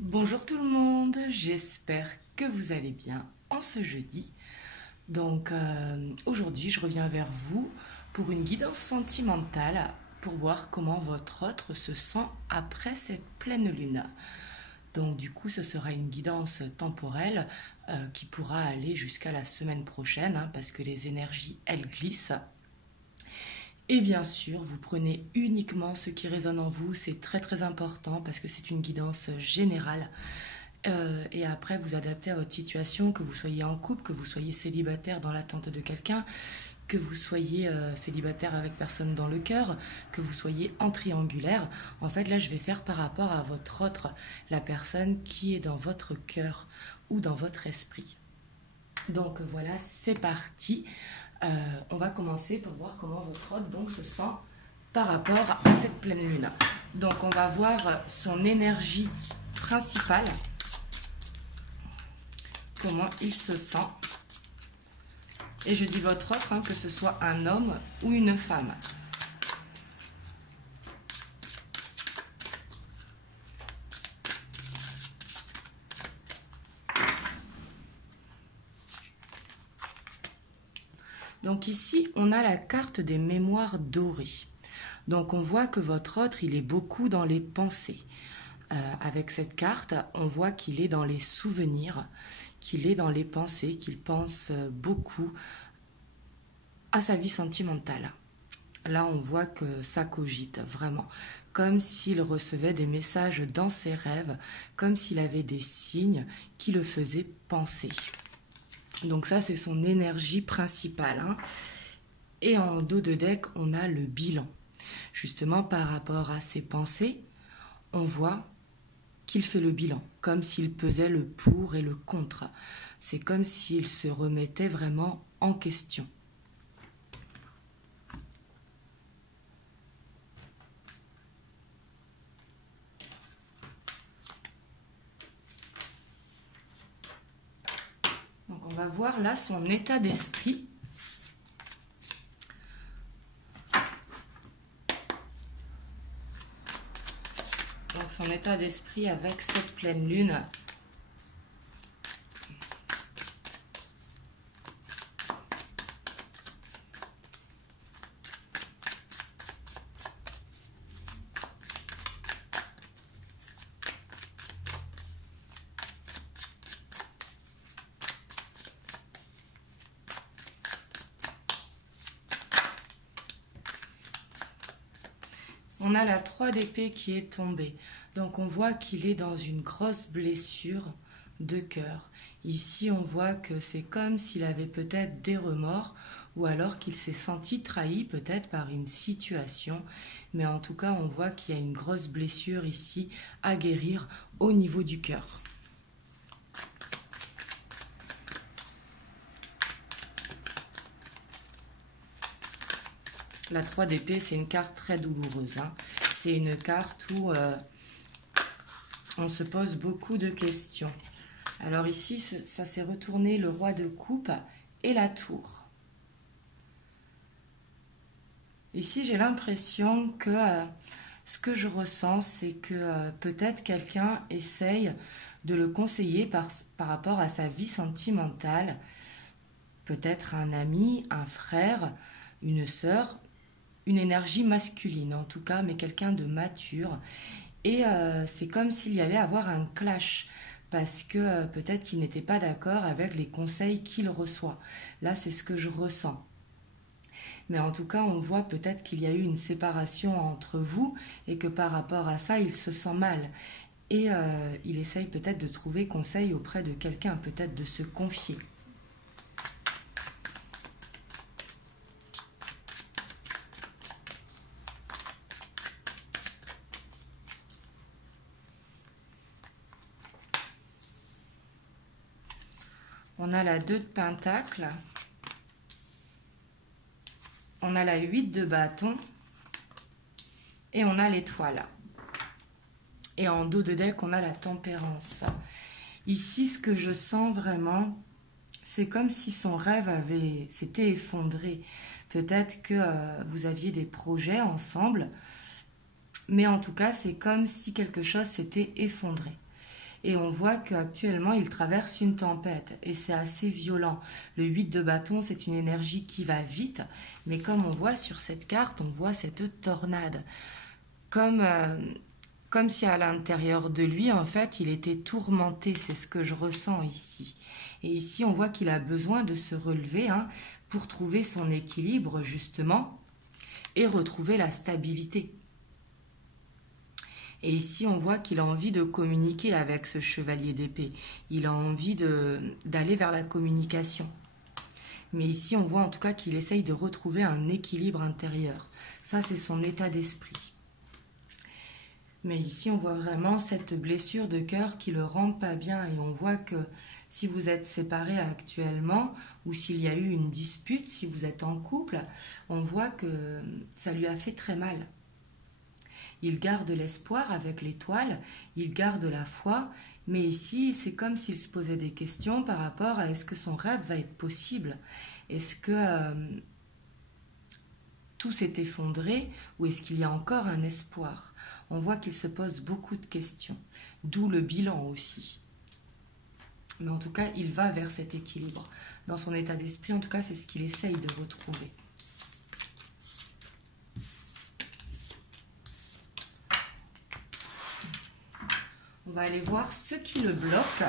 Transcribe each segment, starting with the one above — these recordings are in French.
Bonjour tout le monde, j'espère que vous allez bien en ce jeudi. Aujourd'hui je reviens vers vous pour une guidance sentimentale pour voir comment votre autre se sent après cette pleine lune. Donc du coup ce sera une guidance temporelle qui pourra aller jusqu'à la semaine prochaine parce que les énergies elles glissent. Et bien sûr, vous prenez uniquement ce qui résonne en vous, c'est très très important parce que c'est une guidance générale. Et après, vous adaptez à votre situation, que vous soyez en couple, que vous soyez célibataire dans l'attente de quelqu'un, que vous soyez célibataire avec personne dans le cœur, que vous soyez en triangulaire. En fait, là, je vais faire par rapport à votre autre, la personne qui est dans votre cœur ou dans votre esprit. Donc voilà, c'est parti. On va commencer pour voir comment votre hôte donc se sent par rapport à cette pleine lune. Donc on va voir son énergie principale, comment il se sent. Et je dis votre autre, que ce soit un homme ou une femme. Donc ici, on a la carte des mémoires dorées. Donc on voit que votre autre, il est beaucoup dans les pensées. Avec cette carte, on voit qu'il est dans les souvenirs, qu'il est dans les pensées, qu'il pense beaucoup à sa vie sentimentale. Là, on voit que ça cogite vraiment, comme s'il recevait des messages dans ses rêves, comme s'il avait des signes qui le faisaient penser. Donc ça, c'est son énergie principale. Et en dos de deck, on a le bilan. Justement, par rapport à ses pensées, on voit qu'il fait le bilan, comme s'il pesait le pour et le contre. C'est comme s'il se remettait vraiment en question. Donc on va voir là son état d'esprit. Donc son état d'esprit avec cette pleine lune. On a la 3 d'épée qui est tombée. Donc on voit qu'il est dans une grosse blessure de cœur. Ici on voit que c'est comme s'il avait peut-être des remords ou alors qu'il s'est senti trahi peut-être par une situation. Mais en tout cas on voit qu'il y a une grosse blessure ici à guérir au niveau du cœur. La 3 d'épée, c'est une carte très douloureuse. C'est une carte où on se pose beaucoup de questions. Alors ici, ça s'est retourné le roi de coupe et la tour. Ici, j'ai l'impression que ce que je ressens, c'est que peut-être quelqu'un essaye de le conseiller par rapport à sa vie sentimentale. Peut-être un ami, un frère, une sœur, une énergie masculine en tout cas, mais quelqu'un de mature. Et c'est comme s'il y allait avoir un clash, parce que peut-être qu'il n'était pas d'accord avec les conseils qu'il reçoit. Là, c'est ce que je ressens. Mais en tout cas, on voit peut-être qu'il y a eu une séparation entre vous et que par rapport à ça, il se sent mal. Et il essaye peut-être de trouver conseil auprès de quelqu'un, peut-être de se confier. On a la 2 de Pentacle. On a la 8 de bâton. Et on a l'étoile. Et en dos de deck, on a la tempérance. Ici, ce que je sens vraiment, c'est comme si son rêve s'était effondré. Peut-être que vous aviez des projets ensemble, mais en tout cas, c'est comme si quelque chose s'était effondré. Et on voit qu'actuellement, il traverse une tempête et c'est assez violent. Le 8 de bâton, c'est une énergie qui va vite, mais comme on voit sur cette carte, on voit cette tornade. Comme, comme si à l'intérieur de lui, en fait, il était tourmenté. C'est ce que je ressens ici. Et ici, on voit qu'il a besoin de se relever pour trouver son équilibre, justement, et retrouver la stabilité. Et ici, on voit qu'il a envie de communiquer avec ce chevalier d'épée. Il a envie d'aller vers la communication. Mais ici, on voit en tout cas qu'il essaye de retrouver un équilibre intérieur. Ça, c'est son état d'esprit. Mais ici, on voit vraiment cette blessure de cœur qui le rend pas bien. Et on voit que si vous êtes séparés actuellement, ou s'il y a eu une dispute, si vous êtes en couple, on voit que ça lui a fait très mal. Il garde l'espoir avec l'étoile, il garde la foi, mais ici, c'est comme s'il se posait des questions par rapport à est-ce que son rêve va être possible? Est-ce que tout s'est effondré ou est-ce qu'il y a encore un espoir? On voit qu'il se pose beaucoup de questions, d'où le bilan aussi. Mais en tout cas, il va vers cet équilibre. Dans son état d'esprit, en tout cas, c'est ce qu'il essaye de retrouver. On va aller voir ce qui le bloque.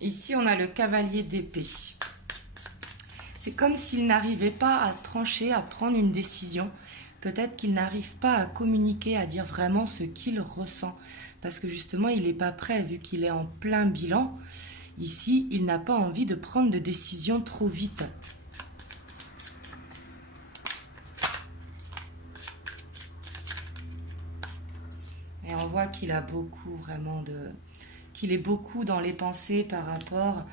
Ici, on a le cavalier d'épée. C'est comme s'il n'arrivait pas à trancher, à prendre une décision. Peut-être qu'il n'arrive pas à communiquer, à dire vraiment ce qu'il ressent. Parce que justement, il n'est pas prêt, vu qu'il est en plein bilan. Ici, il n'a pas envie de prendre de décision trop vite. Et on voit qu'il a beaucoup vraiment qu'il est beaucoup dans les pensées par rapport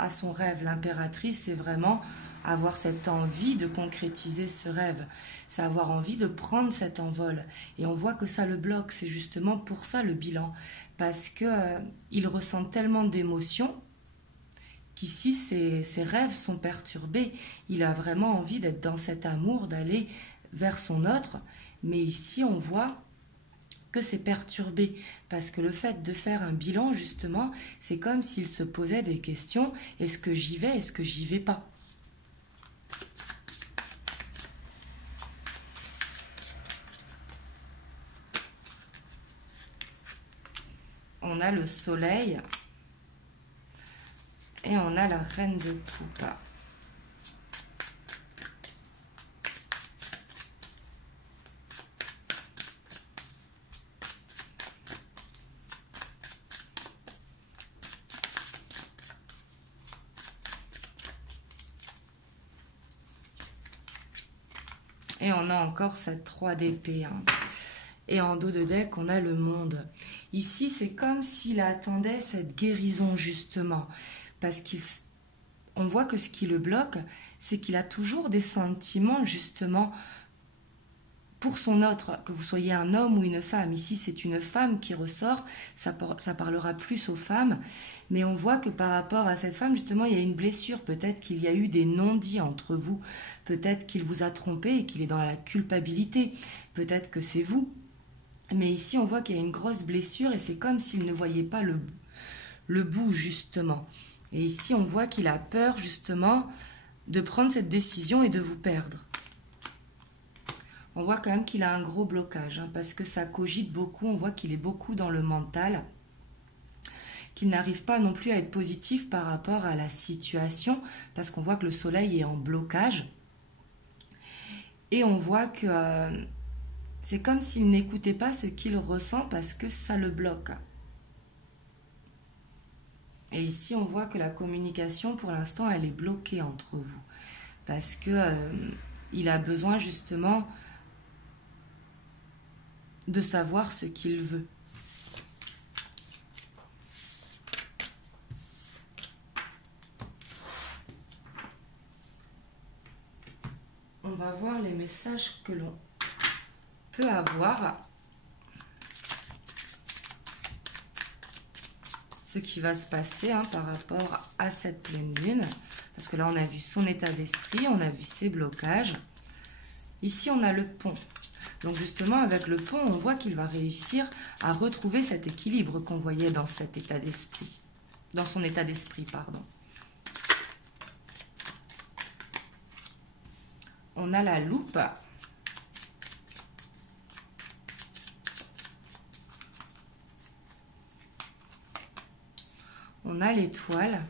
à son rêve. L'impératrice, c'est vraiment avoir cette envie de concrétiser ce rêve. C'est avoir envie de prendre cet envol. Et on voit que ça le bloque. C'est justement pour ça le bilan. Parce que il ressent tellement d'émotions qu'ici, ses rêves sont perturbés. Il a vraiment envie d'être dans cet amour, d'aller vers son autre. Mais ici, on voit que c'est perturbé, parce que le fait de faire un bilan, justement, c'est comme s'il se posait des questions, est-ce que j'y vais, est-ce que j'y vais pas? On a le soleil, et on a la reine de coupe. Et on a encore cette 3 d'épée. Et en dos de deck, on a le monde. Ici, c'est comme s'il attendait cette guérison, justement. Parce qu'on voit que ce qui le bloque, c'est qu'il a toujours des sentiments, justement, pour son autre, que vous soyez un homme ou une femme. Ici, c'est une femme qui ressort, ça parlera plus aux femmes, mais on voit que par rapport à cette femme, justement, il y a une blessure. Peut-être qu'il y a eu des non-dits entre vous, peut-être qu'il vous a trompé et qu'il est dans la culpabilité, peut-être que c'est vous. Mais ici, on voit qu'il y a une grosse blessure et c'est comme s'il ne voyait pas le bout, justement. Et ici, on voit qu'il a peur, justement, de prendre cette décision et de vous perdre. On voit quand même qu'il a un gros blocage, parce que ça cogite beaucoup, on voit qu'il est beaucoup dans le mental, qu'il n'arrive pas non plus à être positif par rapport à la situation, parce qu'on voit que le soleil est en blocage. Et on voit que c'est comme s'il n'écoutait pas ce qu'il ressent, parce que ça le bloque. Et ici, on voit que la communication, pour l'instant, elle est bloquée entre vous, parce que il a besoin, justement, de savoir ce qu'il veut. On va voir les messages que l'on peut avoir. ce qui va se passer par rapport à cette pleine lune. Parce que là, on a vu son état d'esprit, on a vu ses blocages. Ici, on a le pont. Donc justement, avec le pont, on voit qu'il va réussir à retrouver cet équilibre qu'on voyait dans cet état d'esprit. Dans son état d'esprit, pardon. On a la loupe. On a l'étoile.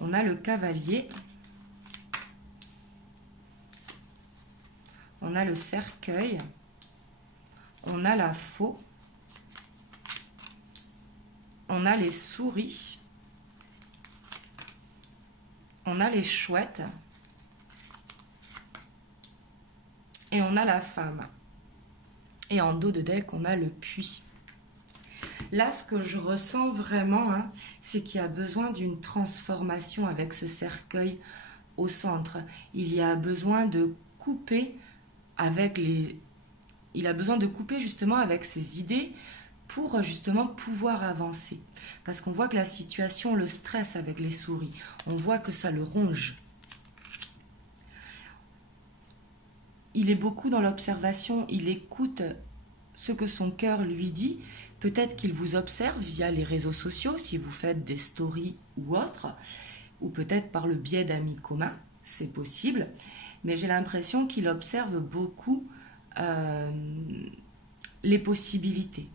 On a le cavalier. On a le cercueil. On a la faux. On a les souris. On a les chouettes. Et on a la femme. Et en dos de deck, on a le puits. Là, ce que je ressens vraiment, c'est qu'il y a besoin d'une transformation avec ce cercueil au centre. Il y a besoin de couper avec les... Il a besoin de couper justement avec ses idées pour justement pouvoir avancer. Parce qu'on voit que la situation le stresse avec les souris. On voit que ça le ronge. Il est beaucoup dans l'observation, il écoute ce que son cœur lui dit. Peut-être qu'il vous observe via les réseaux sociaux, si vous faites des stories ou autres, ou peut-être par le biais d'amis communs, c'est possible. Mais j'ai l'impression qu'il observe beaucoup les possibilités.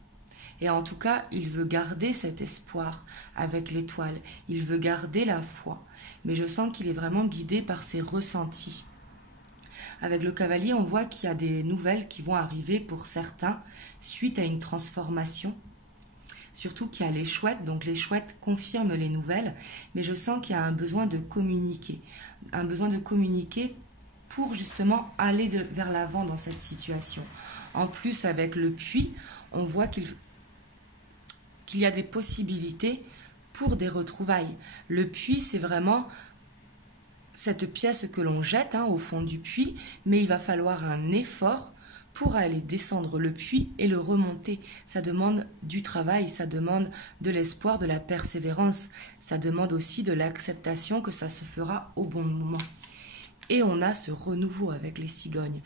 Et en tout cas, il veut garder cet espoir avec l'étoile. Il veut garder la foi. Mais je sens qu'il est vraiment guidé par ses ressentis. Avec le cavalier, on voit qu'il y a des nouvelles qui vont arriver pour certains suite à une transformation. Surtout qu'il y a les chouettes, donc les chouettes confirment les nouvelles, mais je sens qu'il y a un besoin de communiquer. Un besoin de communiquer pour justement aller vers l'avant dans cette situation. En plus, avec le puits, on voit qu'il y a des possibilités pour des retrouvailles. Le puits, c'est vraiment cette pièce que l'on jette au fond du puits, mais il va falloir un effort pour aller descendre le puits et le remonter. Ça demande du travail, ça demande de l'espoir, de la persévérance, ça demande aussi de l'acceptation que ça se fera au bon moment. Et on a ce renouveau avec les cigognes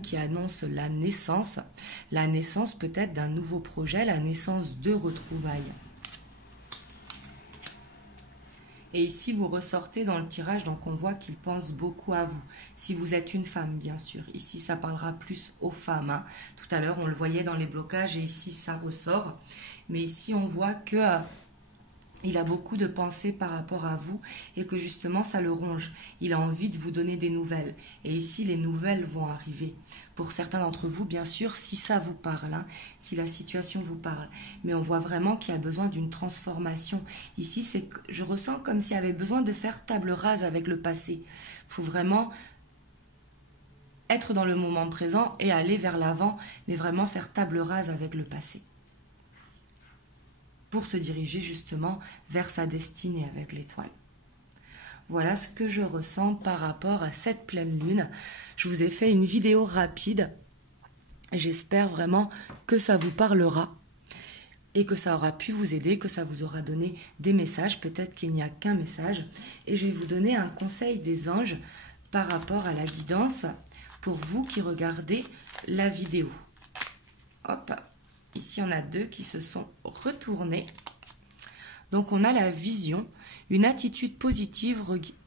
qui annoncent la naissance peut-être d'un nouveau projet, la naissance de retrouvailles. Et ici, vous ressortez dans le tirage, donc on voit qu'il pense beaucoup à vous. Si vous êtes une femme, bien sûr. Ici, ça parlera plus aux femmes. Tout à l'heure, on le voyait dans les blocages et ici, ça ressort. Mais ici, on voit que il a beaucoup de pensées par rapport à vous et que justement, ça le ronge. Il a envie de vous donner des nouvelles. Et ici, les nouvelles vont arriver. Pour certains d'entre vous, bien sûr, si ça vous parle, si la situation vous parle. Mais on voit vraiment qu'il y a besoin d'une transformation. Ici, c'est que je ressens comme s'il y avait besoin de faire table rase avec le passé. Il faut vraiment être dans le moment présent et aller vers l'avant, mais vraiment faire table rase avec le passé. Pour se diriger justement vers sa destinée avec l'étoile. Voilà ce que je ressens par rapport à cette pleine lune. Je vous ai fait une vidéo rapide. J'espère vraiment que ça vous parlera et que ça aura pu vous aider, que ça vous aura donné des messages. Peut-être qu'il n'y a qu'un message. Et je vais vous donner un conseil des anges par rapport à la guidance pour vous qui regardez la vidéo. Hop. Ici, on a deux qui se sont retournés. Donc, on a la vision. Une attitude positive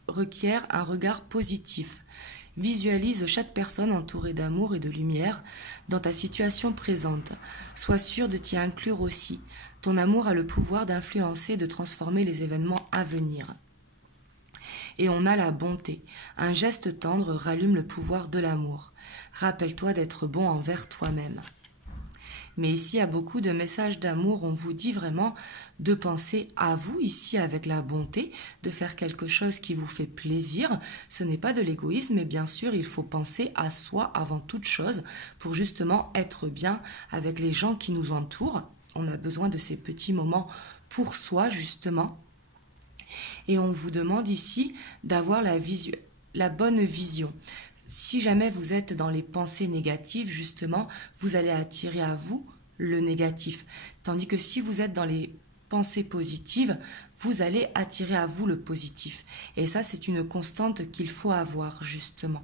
requiert un regard positif. Visualise chaque personne entourée d'amour et de lumière dans ta situation présente. Sois sûr de t'y inclure aussi. Ton amour a le pouvoir d'influencer et de transformer les événements à venir. Et on a la bonté. Un geste tendre rallume le pouvoir de l'amour. Rappelle-toi d'être bon envers toi-même. Mais ici, il y a beaucoup de messages d'amour. On vous dit vraiment de penser à vous ici avec la bonté, de faire quelque chose qui vous fait plaisir. Ce n'est pas de l'égoïsme, mais bien sûr, il faut penser à soi avant toute chose pour justement être bien avec les gens qui nous entourent. On a besoin de ces petits moments pour soi, justement. Et on vous demande ici d'avoir la bonne vision. Si jamais vous êtes dans les pensées négatives, justement, vous allez attirer à vous le négatif. Tandis que si vous êtes dans les pensées positives, vous allez attirer à vous le positif. Et ça, c'est une constante qu'il faut avoir, justement.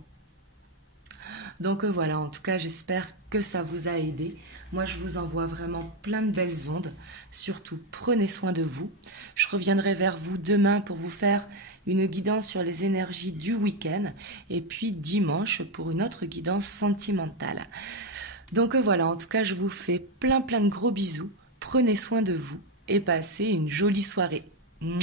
Donc voilà, en tout cas, j'espère que ça vous a aidé. Moi, je vous envoie vraiment plein de belles ondes. Surtout, prenez soin de vous. Je reviendrai vers vous demain pour vous faire une guidance sur les énergies du week-end. Et puis dimanche pour une autre guidance sentimentale. Donc voilà, en tout cas, je vous fais plein de gros bisous. Prenez soin de vous et passez une jolie soirée. Mouah.